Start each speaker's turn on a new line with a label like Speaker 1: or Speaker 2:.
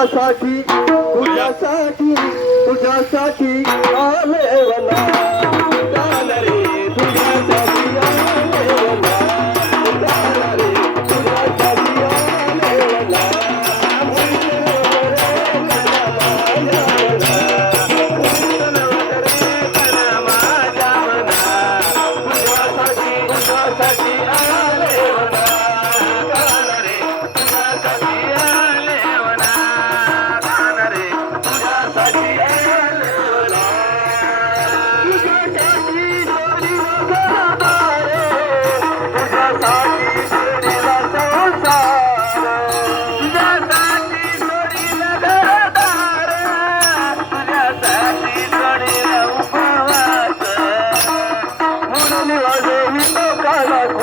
Speaker 1: तुझ्यासाठी तुझ्यासाठी तुझ्यासाठी Thank you. హిందూ ప్రాణకు